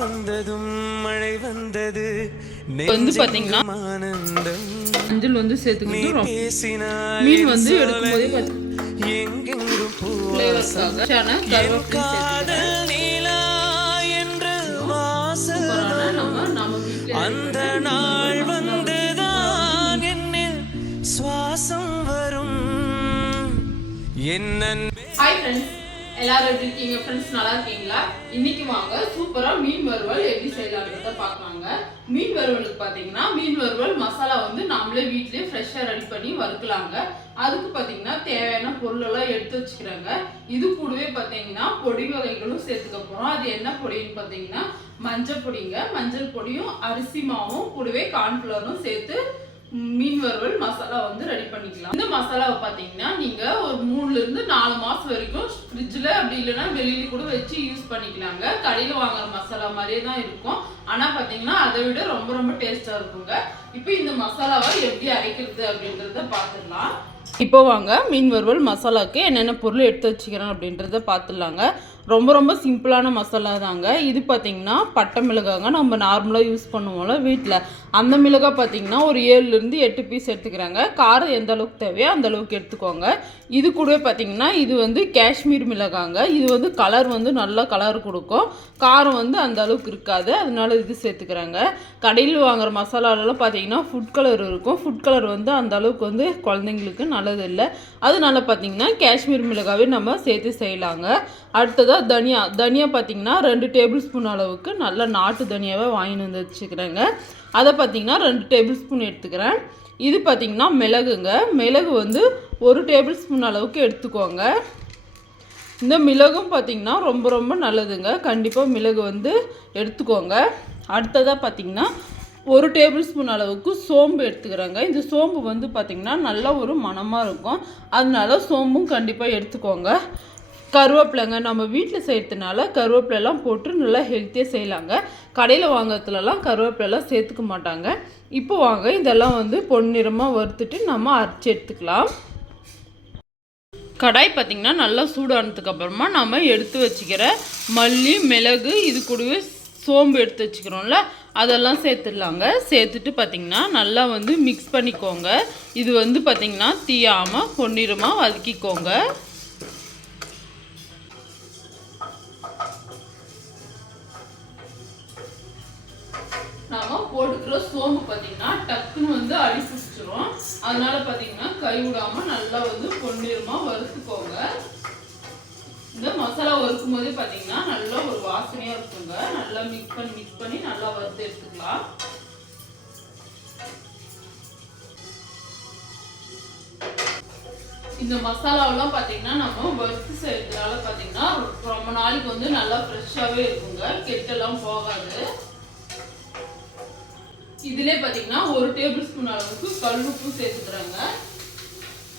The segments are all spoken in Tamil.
வந்ததும் மழை வந்தது வந்து பாத்தீங்கன்னா மஞ்சள் வந்து சேர்த்துக்கிட்டு மீன் வந்து எடுக்கும் போதே எங்கெங்கும் அந்த நாள் வந்துதான் என்னில் சுவாசம் வரும் என்ன. ஹாய் ஃப்ரெண்ட்ஸ், எல்லாரும் எப்படி இருக்கீங்க? ஃப்ரெண்ட்ஸ் நல்லா இருக்கீங்களா? இன்னைக்கு வாங்க சூப்பரா மீன் வறுவல் எப்படி செய்யலாம்ன்றத பார்க்கலாங்க. மீன் வறுவலுக்கு பாத்தீங்கன்னா மீன் வறுவல் மசாலா வந்து நாமளே வீட்லயே ஃப்ரெஷ்ஷா ரெடி பண்ணி வறுக்கலாங்க. அதுக்கு பாத்தீங்கன்னா தேவையான பொருள் எல்லாம் எடுத்து வச்சுக்கிறாங்க. இது கூடவே பாத்தீங்கன்னா பொடி வகைகளும் சேர்த்துக்க போறோம். அது என்ன பொடின்னு பாத்தீங்கன்னா மஞ்சள் பொடிங்க. மஞ்சள் பொடியும் அரிசி மாவும் கூடவே கார்ன்ஃப்ளவரும் சேர்த்து மீன் வறுவல் மசாலா வந்து ரெடி பண்ணிக்கலாம். இந்த மசாலாவை பாத்தீங்கன்னா நீங்க ஒரு 3 இருந்து 4 மாசம் வரைக்கும் ஃப்ரிட்ஜ்ல அப்படி இல்லைன்னா வெளியில கூட வச்சு யூஸ் பண்ணிக்கலாங்க. கடையில வாங்குற மசாலா மாதிரியே தான் இருக்கும். ஆனா பாத்தீங்கன்னா அதை விட ரொம்ப ரொம்ப டேஸ்டா இருக்குங்க. இப்போ இந்த மசாலாவை எப்படி அரைக்கிறது அப்படின்றத பாத்துடலாம். இப்போ வாங்க மீன் வறுவல் மசாலாவுக்கு என்னென்ன பொருள் எடுத்து வச்சுக்கிறேன் அப்படின்றத பார்த்துடலாங்க. ரொம்ப ரொம்ப சிம்பிளான மசாலா தாங்க. இது பார்த்தீங்கன்னா பட்டை மிளகாங்க, நம்ம நார்மலாக யூஸ் பண்ணுவோம்ல வீட்டில், அந்த மிளகாய் பார்த்தீங்கன்னா ஒரு 7லேருந்து 8 பீஸ் எடுத்துக்கிறாங்க. காரம் எந்த அளவுக்கு தேவையோ அந்த அளவுக்கு எடுத்துக்கோங்க. இது கூடவே பார்த்தீங்கன்னா இது வந்து காஷ்மீர் மிளகாங்க. இது வந்து கலர் வந்து நல்லா கலர் கொடுக்கும், காரம் வந்து அந்த அளவுக்கு இருக்காது, அதனால இது சேர்த்துக்கிறாங்க. கடையில் வாங்குற மசாலாலெல்லாம் பார்த்தீங்கன்னா ஃபுட் கலர் இருக்கும். ஃபுட் கலர் வந்து அந்த அளவுக்கு வந்து குழந்தைங்களுக்கு நல்லது இல்லை. அதனால பார்த்தீங்கன்னா காஷ்மீர் மிளகாவே நம்ம சேர்த்து செய்யலாங்க. அடுத்ததாக தனியா பார்த்தீங்கன்னா 2 டேபிள் ஸ்பூன் அளவுக்கு நல்ல நாட்டு தனியாவை வாங்கிட்டு வந்து வச்சுக்கிறேங்க. அதை பார்த்தீங்கன்னா 2 டேபிள் ஸ்பூன் எடுத்துக்கிறேன். இது பார்த்தீங்கன்னா மிளகுங்க. மிளகு வந்து 1 டேபிள் ஸ்பூன் அளவுக்கு எடுத்துக்கோங்க. இந்த மிளகும் பார்த்தீங்கன்னா ரொம்ப ரொம்ப நல்லதுங்க. கண்டிப்பாக மிளகு வந்து எடுத்துக்கோங்க. அடுத்ததாக பார்த்தீங்கன்னா 1 டேபிள் ஸ்பூன் அளவுக்கு சோம்பு எடுத்துக்கிறேங்க. இந்த சோம்பு வந்து பார்த்திங்கன்னா நல்ல ஒரு மணமாக இருக்கும், அதனால சோம்பும் கண்டிப்பாக எடுத்துக்கோங்க. கருவேப்பிலைங்க, நம்ம வீட்டில் செய்கிறதுனால கருவேப்பிலெல்லாம் போட்டு நல்லா ஹெல்த்தியாக செய்யலாங்க. கடையில் வாங்குறதுலலாம் கருவேப்பிலெல்லாம் சேர்த்துக்க மாட்டாங்க. இப்போ வாங்க இதெல்லாம் வந்து பொன்னிறமாக வறுத்துட்டு நம்ம அரைச்சி எடுத்துக்கலாம். கடாய் பார்த்திங்கன்னா நல்லா சூடானதுக்கப்புறமா நம்ம எடுத்து வச்சுக்கிற மல்லி, மிளகு, இது கூடவே சோம்பு எடுத்து வச்சுக்கிறோம்ல, அதெல்லாம் சேர்த்துடலாங்க. சேர்த்துட்டு பார்த்திங்கன்னா நல்லா வந்து மிக்ஸ் பண்ணிக்கோங்க. இது வந்து பார்த்திங்கன்னா தீயாமல் பொன்னிறமாக வதக்கிக்கோங்க. நாம போட்டுக்கிற சோம்பு பார்த்தீங்கன்னா டக்குன்னு வந்து அடி பிடிச்சிரும். அதனால பார்த்தீங்கன்னா கை விடாம நல்லா வந்து பொன்னிறமா வறுத்துக்கோங்க. இந்த மசாலா வறுக்கும் போதே பார்த்தீங்கன்னா நல்லா ஒரு வாசனையா இருக்குங்க. நல்லா மிக்ஸ் பண்ணி நல்லா வறுத்து எடுத்துக்கலாம். இந்த மசாலாவெல்லாம் பார்த்தீங்கன்னா நம்ம வறுத்து செய்யறதுனால பார்த்தீங்கன்னா ரொம்ப நாளைக்கு வந்து நல்லா ஃப்ரெஷ்ஷாகவே இருக்குங்க, கெட்டெல்லாம் போகாது. இதுல பாத்தீங்கன்னா 1 டேபிள் ஸ்பூன் அளவுக்கு கல் உப்பு சேர்த்துக்கிறாங்க.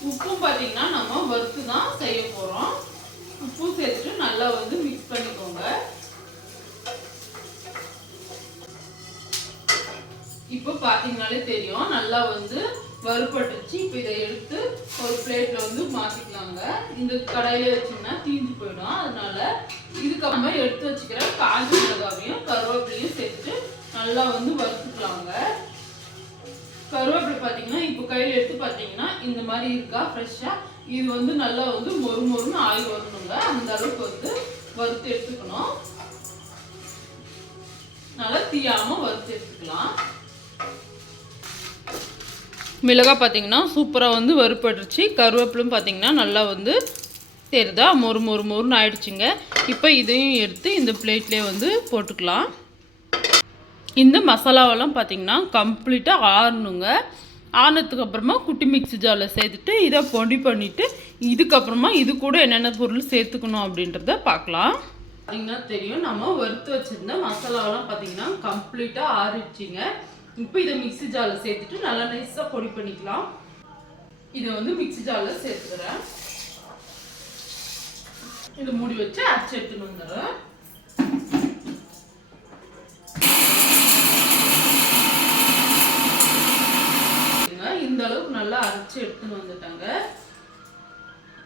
உப்பும் பாத்தீங்கன்னா நம்ம வறுத்து தான் செய்ய போறோம். உப்பு சேர்த்துட்டு நல்லா வந்து மிக்ஸ் பண்ணிக்கோங்க. இப்போ பாத்தீங்கன்னாலே தெரியும் நல்லா வந்து வறுபட்டுச்சு. இப்போ இதை எடுத்து ஒரு பிளேட்ல வந்து மாத்திக்கலாங்க. இந்த கடாயில வச்சீங்கன்னா தீஞ்சு போயிடும். அதனால இதுக்கப்புறமா எடுத்து வச்சுக்கிற காஞ்ச மிளகாவையும் கருவேப்பிலையும் சேர்த்துட்டு நல்லா வந்து வறுத்துக்கலாங்க. கருவேப்பிலை பார்த்தீங்கன்னா இப்போ கையில் எடுத்து பார்த்தீங்கன்னா இந்த மாதிரி இருக்கா ஃப்ரெஷ்ஷா, இது வந்து நல்லா வந்து மொறுன்னு ஆகி வரணுங்க. அந்த அளவுக்கு வந்து வறுத்து எடுத்துக்கணும். நல்லா தீயாம வறுத்து எடுத்துக்கலாம். மிளகாய் பார்த்தீங்கன்னா சூப்பராக வந்து வறுபட்டுருச்சு. கருவேப்பிலும் பார்த்தீங்கன்னா நல்லா வந்து தெரியுதா, மொறுன்னு ஆயிடுச்சுங்க. இப்போ இதையும் எடுத்து இந்த பிளேட்லேயே வந்து போட்டுக்கலாம். இந்த மசாலாவெல்லாம் பார்த்தீங்கன்னா கம்ப்ளீட்டாக ஆறணுங்க. ஆறினதுக்கு அப்புறமா குட்டி மிக்ஸி ஜாரில் சேர்த்துட்டு இதை பொடி பண்ணிவிட்டு இதுக்கப்புறமா இது கூட என்னென்ன பொருள் சேர்த்துக்கணும் அப்படின்றத பார்க்கலாம். பார்த்தீங்கன்னா தெரியும் நம்ம வறுத்து வச்சுருந்த மசாலாவெல்லாம் பார்த்தீங்கன்னா கம்ப்ளீட்டாக ஆறிடுச்சிங்க. இப்போ இதை மிக்ஸி ஜாரில் சேர்த்துட்டு நல்லா நைஸாக பொடி பண்ணிக்கலாம். இதை வந்து மிக்ஸி ஜாரில் சேர்த்துக்கிறேன். இதை மூடி வச்சு அரைச்சி எடுத்துன்னு வந்துடுறேன். இந்த அளவுக்கு நல்லா அரைச்சி எடுத்துன்னு வந்துட்டாங்க.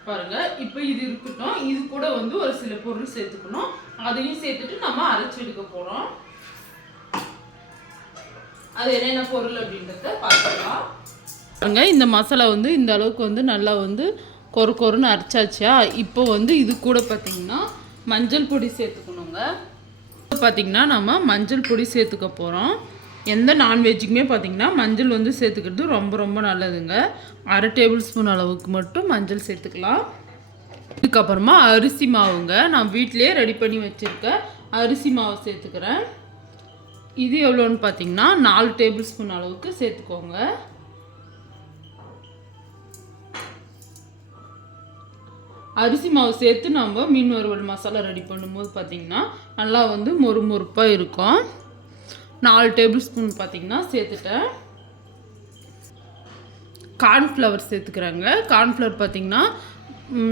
பாருங்க. இப்போ இது இருக்கட்டும். இது கூட வந்து ஒரு சில பொருள் சேர்த்துக்கணும். அதையும் சேர்த்துட்டு நம்ம அரைச்சு எடுக்க போறோம். அது என்னென்ன பொருள் அப்படின்றத பார்க்கலாம். பாருங்க, இந்த மசாலா வந்து இந்த அளவுக்கு வந்து நல்லா வந்து கொரு கொருன்னு அரைச்சாச்சா. இப்போ வந்து இது கூட பார்த்தீங்கன்னா மஞ்சள் பொடி சேர்த்துக்கணுங்க. பார்த்தீங்கன்னா நம்ம மஞ்சள் பொடி சேர்த்துக்க போகிறோம். எந்த நான்வெஜ்ஜுக்குமே பார்த்தீங்கன்னா மஞ்சள் வந்து சேர்த்துக்கிறது ரொம்ப ரொம்ப நல்லதுங்க. 1/2 டேபிள் ஸ்பூன் அளவுக்கு மட்டும் மஞ்சள் சேர்த்துக்கலாம். இதுக்கப்புறமா அரிசி மாவுங்க. நான் வீட்டிலேயே ரெடி பண்ணி வச்சுருக்கேன் அரிசி மாவு சேர்த்துக்கிறேன். இது எவ்வளோன்னு பார்த்தீங்கன்னா 4 டேபிள் ஸ்பூன் அளவுக்கு சேர்த்துக்கோங்க. அரிசி மாவு சேர்த்து நம்ம மீன் வறுவல் மசாலா ரெடி பண்ணும்போது பார்த்திங்கன்னா நல்லா வந்து மொறுமொறுப்பாக இருக்கும். 4 டேபிள் ஸ்பூன் பார்த்திங்கன்னா சேர்த்துட்டேன். கார்ன்ஃப்ளவர் சேர்த்துக்கிறாங்க. கார்ன்ஃப்ளவர் பார்த்திங்கன்னா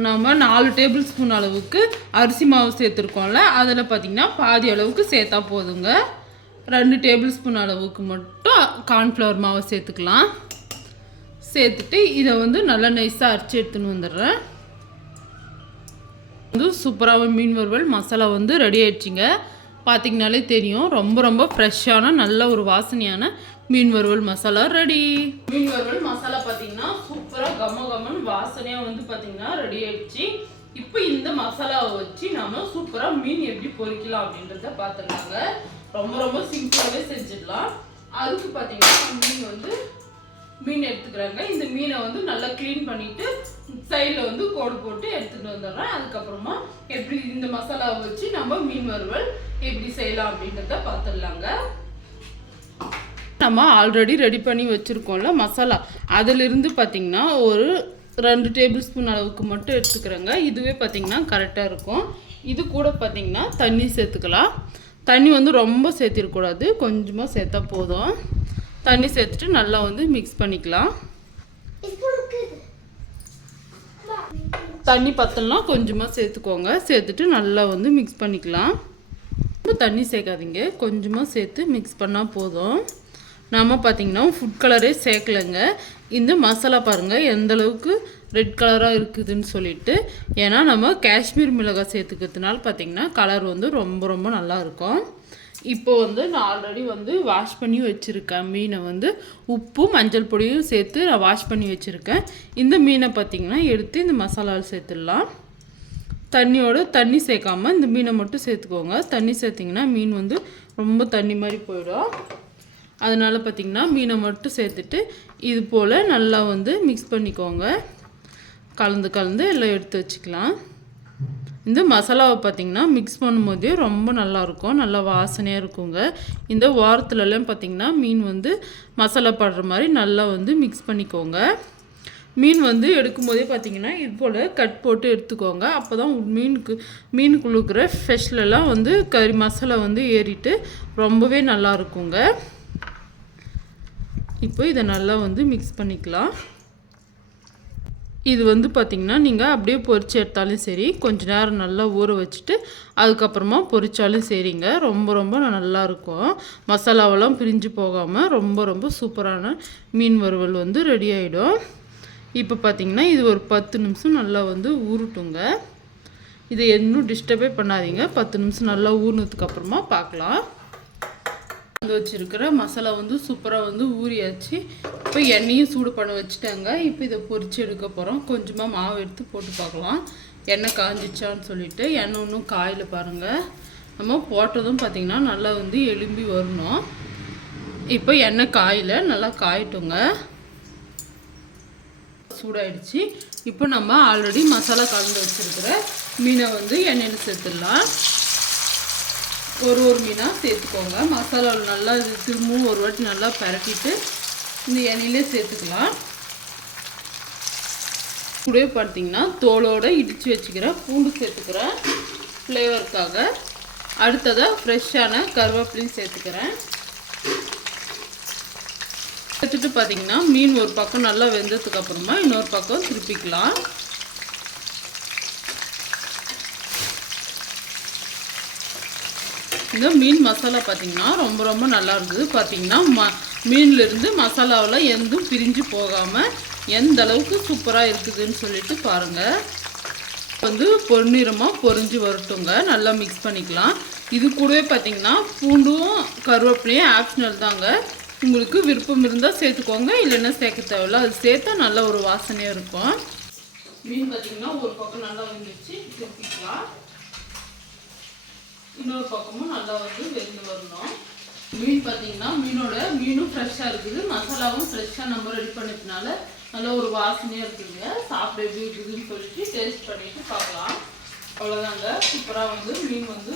நம்ம 4 டேபிள் ஸ்பூன் அளவுக்கு அரிசி மாவு சேர்த்துருக்கோம்ல, அதில் பார்த்திங்கன்னா பாதி அளவுக்கு சேர்த்தா போதுங்க. 2 டேபிள் ஸ்பூன் அளவுக்கு மட்டும் கார்ன்ஃப்ளவர் மாவை சேர்த்துக்கலாம். சேர்த்துட்டு இதை வந்து நல்லா நைஸாக அரைச்சி எடுத்துன்னு வந்துடுறேன். வந்து சூப்பராக மீன் வறுவல் மசாலா வந்து ரெடி ஆயிடுச்சுங்க. பார்த்திங்கனாலே தெரியும், ரொம்ப ரொம்ப ஃப்ரெஷ்ஷான நல்ல ஒரு வாசனையான மீன் வறுவல் மசாலா ரெடி. மீன் வறுவல் மசாலா பார்த்திங்கன்னா சூப்பராக கம்மன்னு வாசனையாக வந்து பார்த்திங்கன்னா ரெடி ஆயிடுச்சு. இப்போ இந்த மசாலாவை வச்சு நம்ம சூப்பராக மீன் எப்படி பொரிக்கலாம் அப்படின்றத பார்த்துருக்காங்க. ரொம்ப ரொம்ப சிம்பிளாகவே செஞ்சிடலாம். அதுக்கு பார்த்திங்கன்னா மீன் எடுத்துக்கிறாங்க. இந்த மீனை வந்து நல்லா க்ளீன் பண்ணிவிட்டு சைடில் வந்து கோடு போட்டு எடுத்துகிட்டு வந்துடுறேன். அதுக்கப்புறமா எப்படி இந்த மசாலாவை வச்சு நம்ம மீன் வறுவல் எப்படி செய்யலாம் அப்படின்றத பார்த்துடலாங்க. நம்ம ஆல்ரெடி ரெடி பண்ணி வச்சுருக்கோம்ல மசாலா, அதிலிருந்து பார்த்திங்கன்னா ஒரு 2 டேபிள் ஸ்பூன் அளவுக்கு மட்டும் எடுத்துக்கிறேங்க. இதுவே பார்த்திங்கன்னா கரெக்டாக இருக்கும். இது கூட பார்த்திங்கன்னா தண்ணி சேர்த்துக்கலாம். தண்ணி வந்து ரொம்ப சேர்த்திடக்கூடாது, கொஞ்சமாக சேர்த்தா போதும். தண்ணி சேர்த்துட்டு நல்லா வந்து மிக்ஸ் பண்ணிக்கலாம். தண்ணி பத்தலாம் கொஞ்சமாக சேர்த்துக்கோங்க. சேர்த்துட்டு நல்லா வந்து மிக்ஸ் பண்ணிக்கலாம். ரொம்ப தண்ணி சேர்க்காதீங்க, கொஞ்சமாக சேர்த்து மிக்ஸ் பண்ணால் போதும். நம்ம பார்த்திங்கன்னா ஃபுட் கலரே சேர்க்கலைங்க. இந்த மசாலா பாருங்கள் எந்த அளவுக்கு ரெட் கலராக இருக்குதுன்னு சொல்லிட்டு. ஏன்னா நம்ம காஷ்மீர் மிளகாய் சேர்த்துக்கிறதுனால பார்த்திங்கன்னா கலர் வந்து ரொம்ப ரொம்ப நல்லாயிருக்கும். இப்போ வந்து நான் ஆல்ரெடி வந்து வாஷ் பண்ணி வச்சுருக்கேன் மீனை வந்து உப்பு மஞ்சள் பொடியும் சேர்த்து நான் வாஷ் பண்ணி வச்சுருக்கேன். இந்த மீனை பார்த்திங்கன்னா எடுத்து இந்த மசாலாவில் சேர்த்துடலாம். தண்ணி சேர்க்காமல் இந்த மீனை மட்டும் சேர்த்துக்கோங்க. தண்ணி சேர்த்திங்கன்னா மீன் வந்து ரொம்ப தண்ணி மாதிரி போயிடும். அதனால் பார்த்திங்கன்னா மீனை மட்டும் சேர்த்துட்டு இது போல் நல்லா வந்து மிக்ஸ் பண்ணிக்கோங்க. கலந்து எல்லாம் எடுத்து வச்சுக்கலாம். இந்த மசாலாவை பார்த்திங்கன்னா மிக்ஸ் பண்ணும்போதே ரொம்ப நல்லாயிருக்கும், நல்லா வாசனையாக இருக்குங்க. இந்த வாரத்துலலாம் பார்த்திங்கன்னா மீன் வந்து மசாலா படுற மாதிரி நல்லா வந்து மிக்ஸ் பண்ணிக்கோங்க. மீன் வந்து எடுக்கும்போதே பார்த்திங்கன்னா இது போல் கட் போட்டு எடுத்துக்கோங்க. அப்போ தான் மீனுக்குள்ள இருக்கிற ஃப்ரெஷ்லலாம் வந்து கறி மசாலா வந்து ஏறிட்டு ரொம்பவே நல்லா இருக்குங்க. இப்போ இதை நல்லா வந்து மிக்ஸ் பண்ணிக்கலாம். இது வந்து பார்த்திங்கன்னா நீங்கள் அப்படியே பொரிச்சு எடுத்தாலும் சரி, கொஞ்ச நேரம் நல்லா ஊற வச்சுட்டு அதுக்கப்புறமா பொரிச்சாலும் சரிங்க, ரொம்ப ரொம்ப நல்லாயிருக்கும். மசாலாவெல்லாம் பிரிஞ்சு போகாமல் ரொம்ப ரொம்ப சூப்பரான மீன் வறுவல் வந்து ரெடி ஆகிடும். இப்போ பார்த்திங்கன்னா இது ஒரு 10 நிமிஷம் நல்லா வந்து ஊறட்டுங்க. இதை இன்னும் டிஸ்டர்பே பண்ணாதீங்க. 10 நிமிஷம் நல்லா ஊறினதுக்கப்புறமா பார்க்கலாம். வந்து வச்சுருக்கிற மசாலா வந்து சூப்பராக வந்து ஊறியாச்சு. இப்போ எண்ணெயும் சூடு பண்ண வச்சுட்டாங்க. இப்போ இதை பொரிச்சு எடுக்க போகிறோம். கொஞ்சமாக மாவு எடுத்து போட்டு பார்க்கலாம் எண்ணெய் காஞ்சிச்சான்னு சொல்லிட்டு. எண்ணெய் ஒன்றும் காயில் பாருங்கள். நம்ம போட்டதும் பார்த்திங்கன்னா நல்லா வந்து எலும்பி வரணும். இப்போ எண்ணெய் காயில் நல்லா காயிட்டுங்க. சூடாயிடுச்சு. இப்போ நம்ம ஆல்ரெடி மசாலா கலந்து வச்சுருக்கிற மீனை வந்து எண்ணெயில் சேர்த்துடலாம். ஒரு மீனாக சேர்த்துக்கோங்க. மசாலாவில் நல்லா இது திரும்பவும் ஒரு வாட்டி நல்லா பரட்டிட்டு இந்த எண்ணெயிலே சேர்த்துக்கலாம். கூடவே பார்த்திங்கன்னா தோலோடு இடித்து வச்சுக்கிறேன் பூண்டு சேர்த்துக்கிறேன் ஃப்ளேவருக்காக. அடுத்ததாக ஃப்ரெஷ்ஷான கருவேப்பிலையும் சேர்த்துக்கிறேன். சேர்த்துட்டு பார்த்திங்கன்னா மீன் ஒரு பக்கம் நல்லா வெந்ததுக்கப்புறமா இன்னொரு பக்கம் திருப்பிக்கலாம். இந்த மீன் மசாலா பார்த்திங்கன்னா ரொம்ப ரொம்ப நல்லா இருக்குது. பார்த்திங்கன்னா மீன்லேருந்து மசாலாவெல்லாம் எதுவும் பிரிஞ்சு போகாமல் எந்த அளவுக்கு சூப்பராக இருக்குதுன்னு சொல்லிட்டு பாருங்கள். வந்து பொன்னிறமாக பொரிஞ்சு வரட்டுங்க. நல்லா மிக்ஸ் பண்ணிக்கலாம். இது கூடவே பார்த்தீங்கன்னா பூண்டும் கருவேப்பிலையும் ஆப்ஷனல் தாங்க. உங்களுக்கு விருப்பம் இருந்தால் சேர்த்துக்கோங்க, இல்லைன்னா சேர்க்க தேவையில்ல. அது சேர்த்தா நல்ல ஒரு வாசனையாக இருக்கும். மீன் பார்த்தீங்கன்னா ஒரு பக்கம் நல்லா வந்துச்சு, திருப்பிக்கலாம். இன்னொரு பக்கமும் நல்லா வந்து வெந்து வரணும். மீன் பார்த்தீங்கன்னா மீனும் ஃப்ரெஷ்ஷாக இருக்குது, மசாலாவும் ஃப்ரெஷ்ஷாக நம்ம ரெடி பண்ணதுனால நல்ல ஒரு வாசனையாக இருக்குதுங்க. சாப்பிட எப்படி இருக்குதுன்னு சொல்லிட்டு டேஸ்ட் பண்ணிட்டு பார்க்கலாம். அவ்வளோதாங்க, சூப்பராக வந்து மீன் வந்து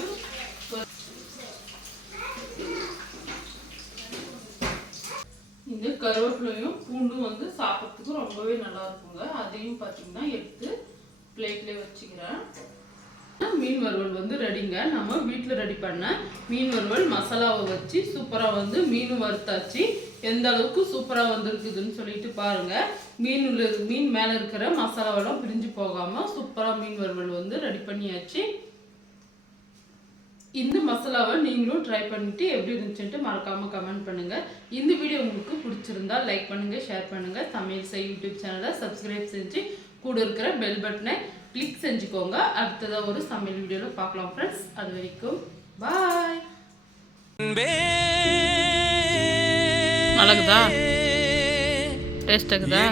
இந்த கருவேப்பிலையும் பூண்டும் வந்து சாப்பிட்றதுக்கு ரொம்பவே நல்லா இருக்குங்க. அதையும் பார்த்தீங்கன்னா எடுத்து பிளேட்லேயே வச்சுக்கிறேன். மீன் வறுவல் வந்து ரெடிங்க. நம்ம வீட்டில் ரெடி பண்ண மீன் வறுவல் மசாலாவை வச்சு சூப்பராக வந்து மீனும் வறுத்தாச்சு. எந்த அளவுக்கு சூப்பராக வந்துருக்குதுன்னு சொல்லிட்டு பாருங்க. மீன் மேலே இருக்கிற மசாலாவெல்லாம் பிரிஞ்சு போகாமல் சூப்பராக மீன் வறுவல் வந்து ரெடி பண்ணியாச்சு. இந்த மசாலாவை நீங்களும் ட்ரை பண்ணிட்டு எப்படி இருந்துச்சுன்ட்டு மறக்காம கமெண்ட் பண்ணுங்க. இந்த வீடியோ உங்களுக்கு பிடிச்சிருந்தா லைக் பண்ணுங்க, ஷேர் பண்ணுங்க. சமையல் செய் யூடியூப் சேனலை சப்ஸ்கிரைப் செஞ்சு கூட இருக்கிற பெல் பட்டனை கிளிக் செஞ்சுக்கோங்க. அடுத்ததாக ஒரு சமையல் வீடியோவில் பார்க்கலாம் ஃப்ரெண்ட்ஸ். அது வரைக்கும் பாய். அழகுதா, டேஸ்ட் ஆகுதா?